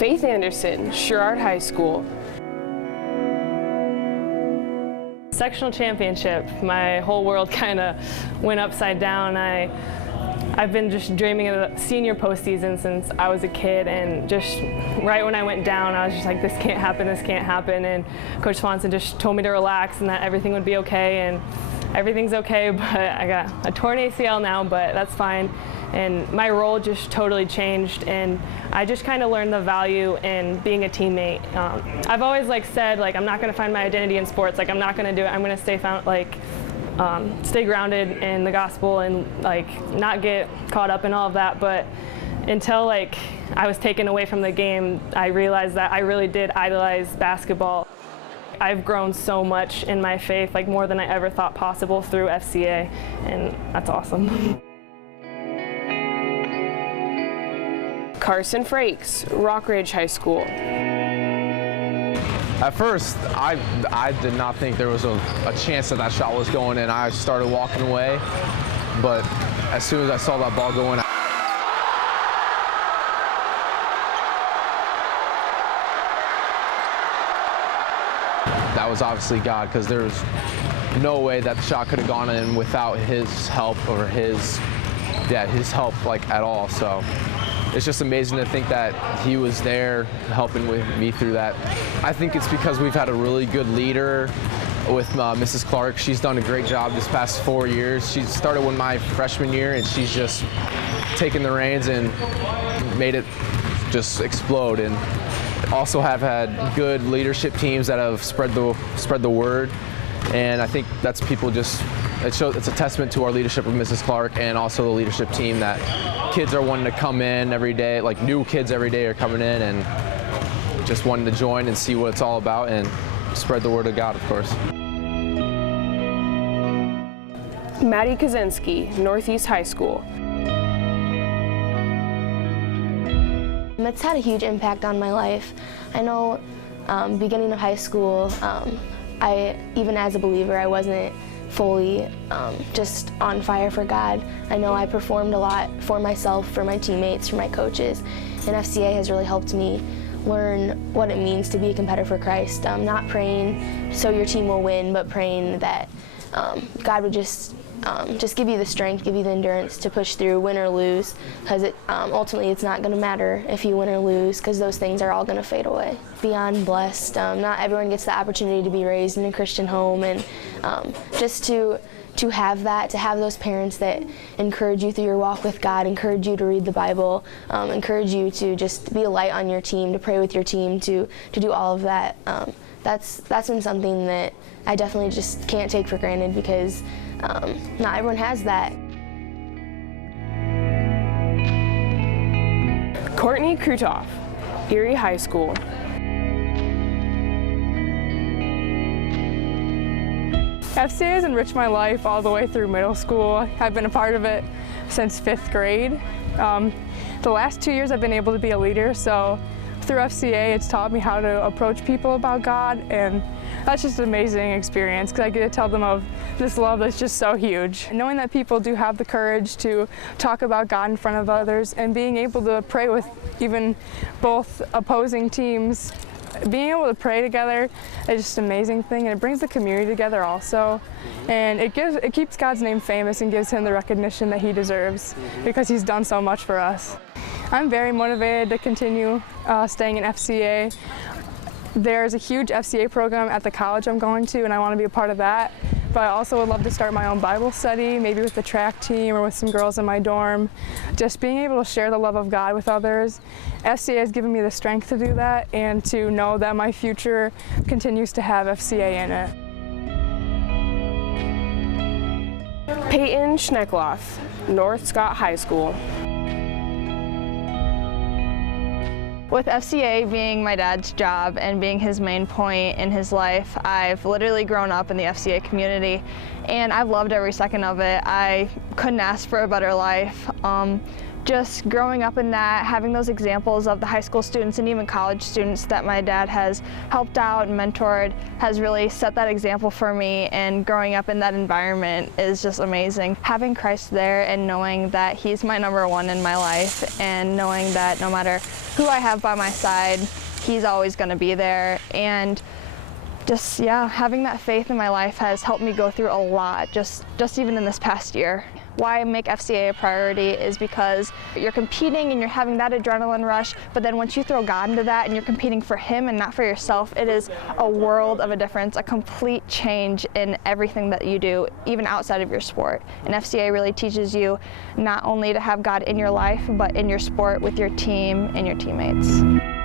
Stacy Anderson, Sherrard High School. Sectional championship, my whole world kind of went upside down. I've been just dreaming of the senior postseason since I was a kid, and just right when I went down, I was just like, this can't happen, and Coach Swanson just told me to relax and that everything would be okay, and everything's okay, but I got a torn ACL now, but that's fine. And my role just totally changed, and I just kind of learned the value in being a teammate. I've always said I'm not going to find my identity in sports. I'm not going to do it. I'm going to stay grounded in the gospel and not get caught up in all of that. But until I was taken away from the game, I realized that I really did idolize basketball. I've grown so much in my faith, more than I ever thought possible through FCA, and that's awesome. Carson Frakes, Rockridge High School. At first, I did not think there was a chance that shot was going in. I started walking away, but as soon as I saw that ball go in, that was obviously God, because there was no way that the shot could have gone in without his help or his help at all. So it's just amazing to think that he was there helping with me through that. I think it's because we've had a really good leader with Mrs. Clark. She's done a great job this past 4 years. She started with my freshman year, and she's just taken the reins and made it just explode. And also have had good leadership teams that have spread the word. And I think that's it's a testament to our leadership with Mrs. Clark, and also the leadership team, that kids are wanting to come in every day, new kids every day are coming in and just wanting to join and see what it's all about and spread the word of God, of course. Maddie Kosinski, Northeast High School. It's had a huge impact on my life. I know beginning of high school, even as a believer, I wasn't fully just on fire for God. I know I performed a lot for myself, for my teammates, for my coaches, and FCA has really helped me learn what it means to be a competitor for Christ. Not praying so your team will win, but praying that God would just give you the strength, give you the endurance to push through, win or lose, because ultimately it's not going to matter if you win or lose, because those things are all going to fade away. Beyond blessed, not everyone gets the opportunity to be raised in a Christian home, and just to have that, to have those parents that encourage you through your walk with God, encourage you to read the Bible, encourage you to just be a light on your team, to pray with your team, to do all of that. That's been something that I definitely just can't take for granted, because not everyone has that. Kourtney Krutov, Erie High School. FCA has enriched my life all the way through middle school. I've been a part of it since 5th grade. The last 2 years I've been able to be a leader, so through FCA it's taught me how to approach people about God, and that's just an amazing experience, because I get to tell them of this love that's just so huge. Knowing that people do have the courage to talk about God in front of others, and being able to pray with even both opposing teams, being able to pray together is just an amazing thing, and it brings the community together also. And it keeps God's name famous and gives him the recognition that he deserves, because he's done so much for us. I'm very motivated to continue staying in FCA. There's a huge FCA program at the college I'm going to, and I want to be a part of that. But I also would love to start my own Bible study, maybe with the track team or with some girls in my dorm. Just being able to share the love of God with others. FCA has given me the strength to do that, and to know that my future continues to have FCA in it. Peyton Schneckloff, North Scott High School. With FCA being my dad's job and being his main point in his life, I've literally grown up in the FCA community, and I've loved every second of it. I couldn't ask for a better life. just growing up in that, having those examples of the high school students and even college students that my dad has helped out and mentored has really set that example for me, and growing up in that environment is just amazing. Having Christ there and knowing that he's my #1 in my life, and knowing that no matter who I have by my side, he's always going to be there, and just, yeah, having that faith in my life has helped me go through a lot, just even in this past year. Why I make FCA a priority is because you're competing and you're having that adrenaline rush, but then once you throw God into that and you're competing for him and not for yourself, it is a world of a difference, a complete change in everything that you do, even outside of your sport. And FCA really teaches you not only to have God in your life, but in your sport with your team and your teammates.